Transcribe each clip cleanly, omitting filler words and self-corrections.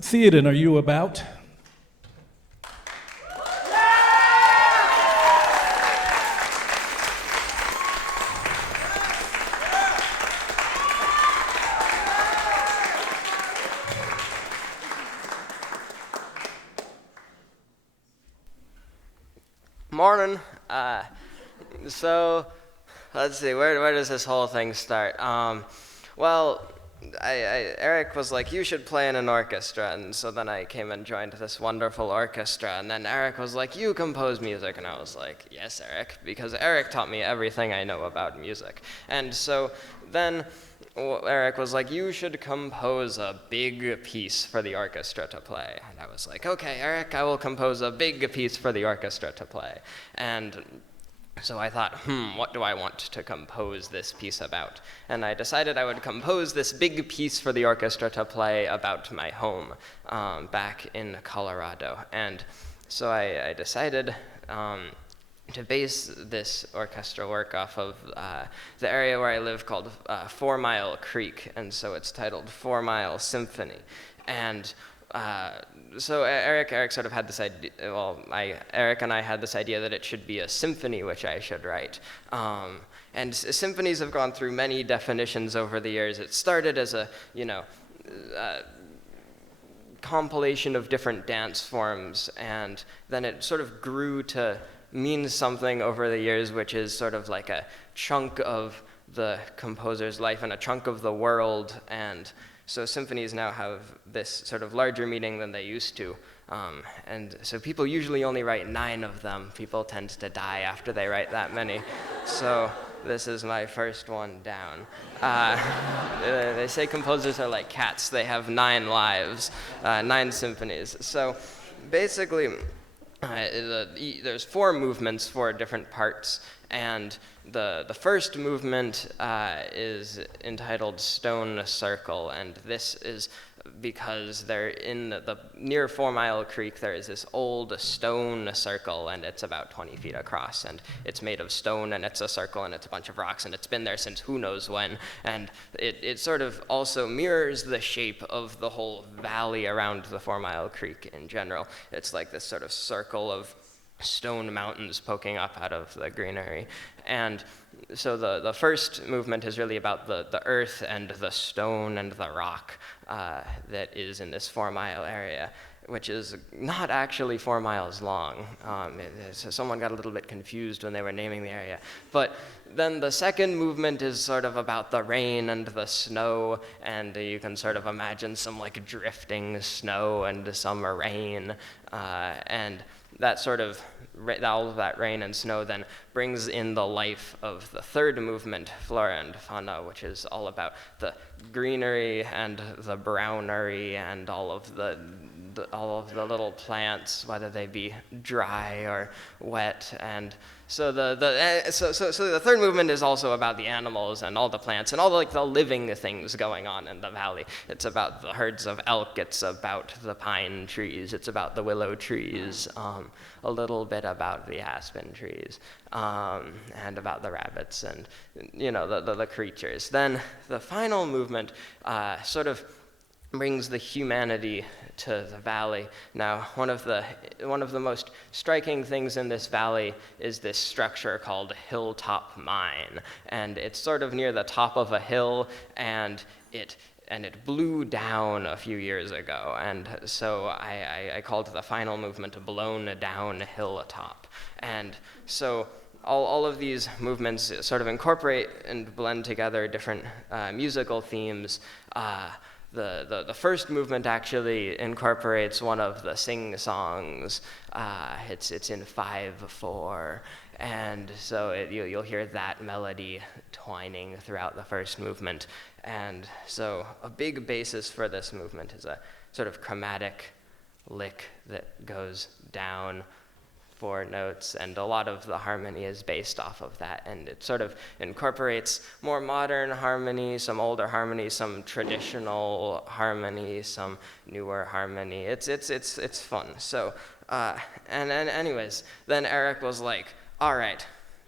Theoden, are you about? Morning. So, let's see, where does this whole thing start? Well, Eric was like, you should play in an orchestra, and so then I came and joined this wonderful orchestra, and then Eric was like, you compose music, and I was like, yes, Eric, because Eric taught me everything I know about music. And so then Eric was like, you should compose a big piece for the orchestra to play. And I was like, okay, Eric, I will compose a big piece for the orchestra to play. And so I thought, what do I want to compose this piece about? And I decided I would compose this big piece for the orchestra to play about my home back in Colorado. And so I decided to base this orchestral work off of the area where I live called Fourmile Creek, and so it's titled Fourmile Symphony. And so Eric sort of had this idea, Eric and I had this idea that it should be a symphony which I should write. And symphonies have gone through many definitions over the years. It started as a, compilation of different dance forms, and then it sort of grew to mean something over the years, which is sort of like a chunk of the composer's life and a chunk of the world. And so symphonies now have this sort of larger meaning than they used to. And so people usually only write 9 of them. People tend to die after they write that many. So this is my first one down. They say composers are like cats. They have 9 lives, 9 symphonies. So basically, there's 4 movements, 4 different parts, and the first movement is entitled Stone Circle, and this is because they're in near Fourmile Creek. There is this old stone circle, and it's about 20 feet across, and it's made of stone, and it's a circle, and it's a bunch of rocks, and it's been there since who knows when, and it sort of also mirrors the shape of the whole valley around the Fourmile Creek in general. It's like this sort of circle of stone mountains poking up out of the greenery. And so the first movement is really about the earth and the stone and the rock that is in this 4 mile area, which is not actually 4 miles long. So someone got a little bit confused when they were naming the area. But then the second movement is sort of about the rain and the snow, and you can sort of imagine some like drifting snow and some rain, and that sort of, all of that rain and snow then brings in the life of the third movement, Flora and Fauna, which is all about the greenery and the brownery and all of the little plants, whether they be dry or wet. And so the third movement is also about the animals and all the plants and all the living things going on in the valley. It's about the herds of elk, it's about the pine trees, it's about the willow trees, a little bit about the aspen trees, and about the rabbits and the creatures. Then the final movement sort of brings the humanity to the valley. Now, one of the most striking things in this valley is this structure called Hilltop Mine, and it's sort of near the top of a hill, and it blew down a few years ago, and so I called the final movement Blown Down Hilltop. And so all of these movements sort of incorporate and blend together different musical themes. The first movement actually incorporates one of the sing-songs. It's in 5/4, and so you'll hear that melody twining throughout the first movement. And so a big basis for this movement is a sort of chromatic lick that goes down 4 notes, and a lot of the harmony is based off of that, and it sort of incorporates more modern harmony, some older harmony, some traditional harmony, some newer harmony. It's fun. So anyways, then Eric was like, all right,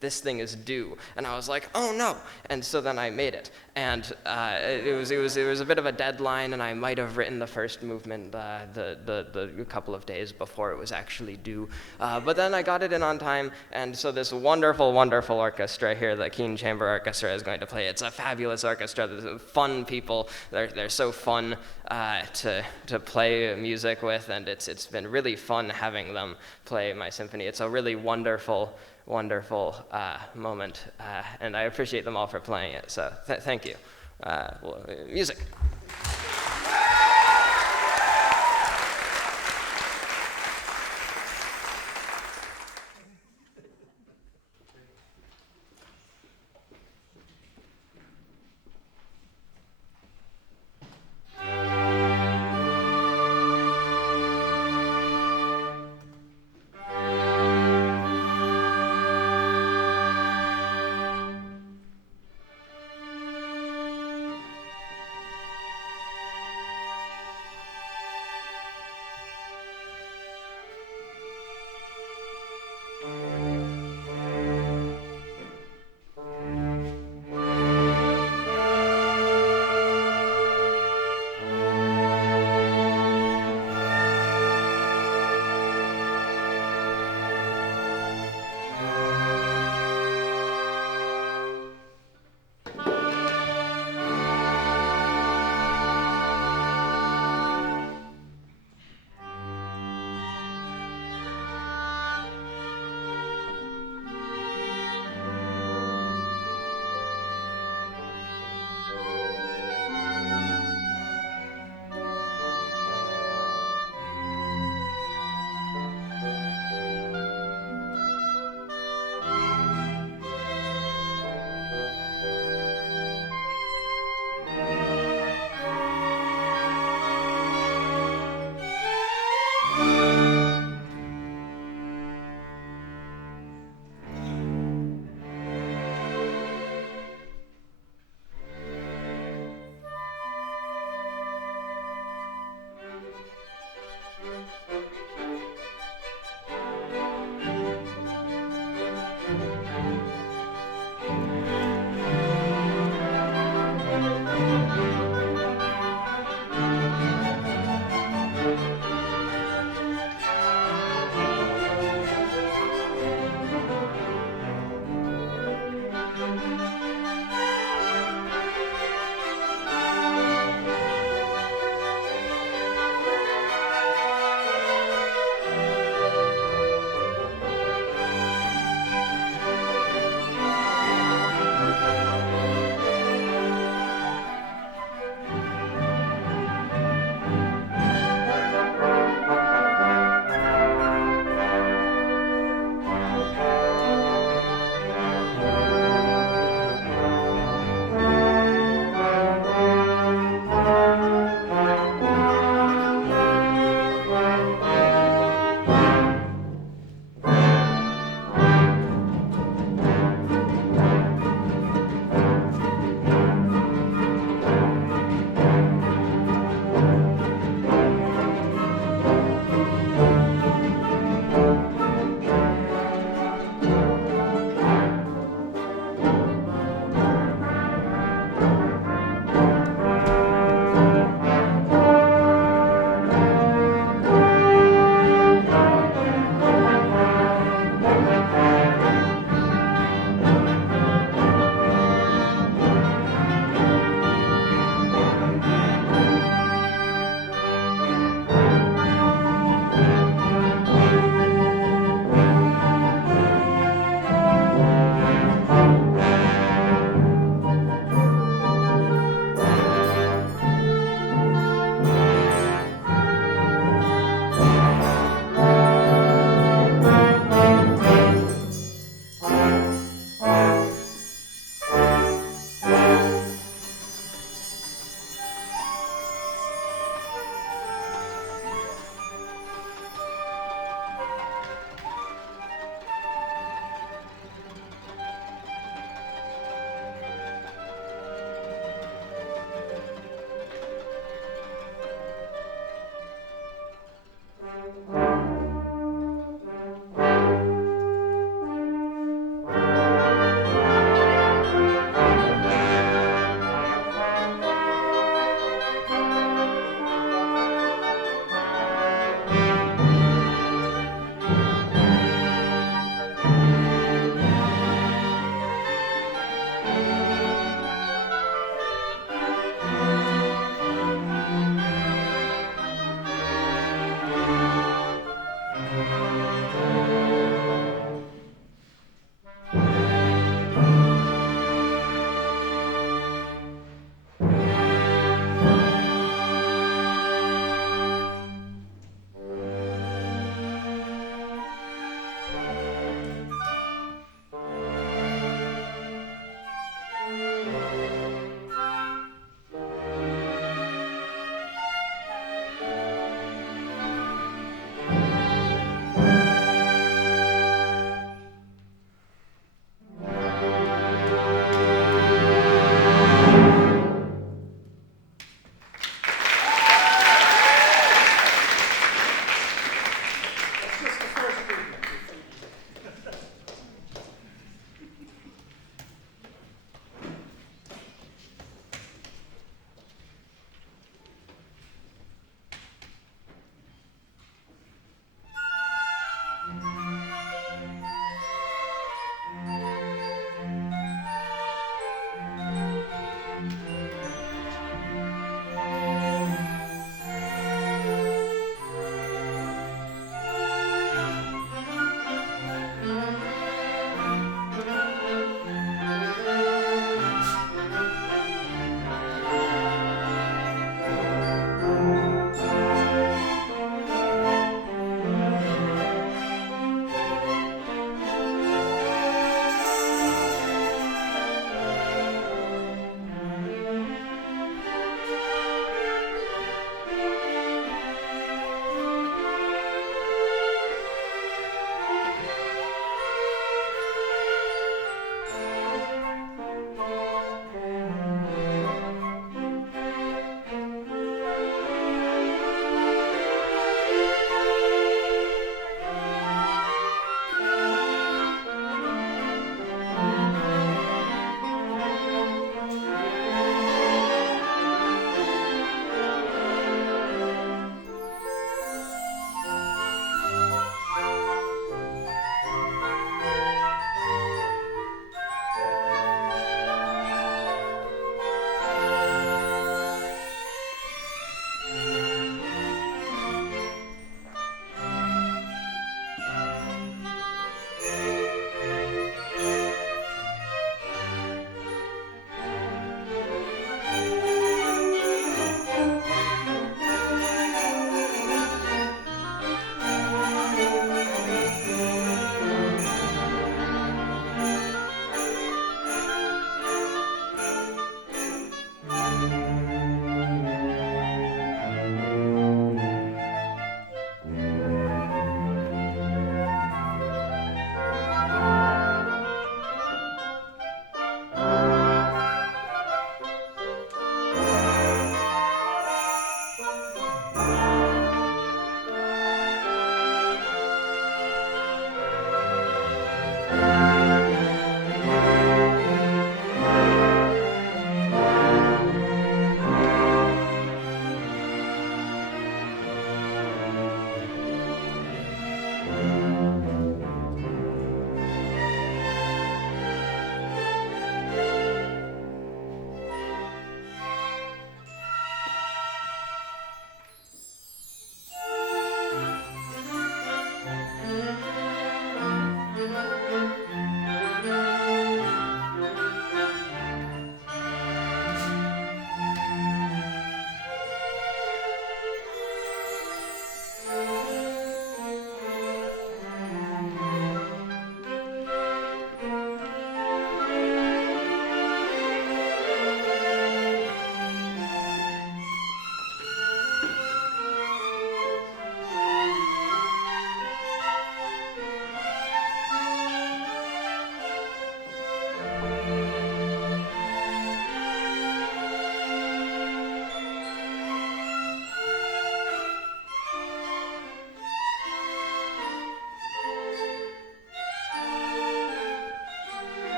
this thing is due. And I was like, oh no. And so then I made it. And it was a bit of a deadline, and I might have written the first movement the couple of days before it was actually due. But then I got it in on time, and so this wonderful, wonderful orchestra here, the Keene Chamber Orchestra, is going to play. It's a fabulous orchestra. They're fun people. They're so fun to play music with, and it's been really fun having them play my symphony. It's a really wonderful moment, and I appreciate them all for playing it, so thank you. Music.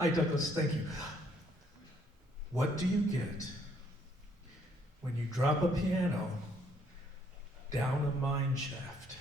Hi, Douglas, thank you. What do you get when you drop a piano down a mine shaft?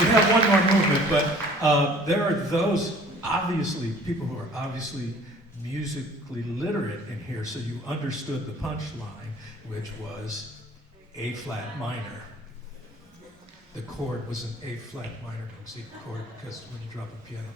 We have one more movement, but there are those, obviously, people who are obviously musically literate in here, so you understood the punchline, which was A flat minor. The chord was an A flat minor, don't see the chord, because when you drop a piano,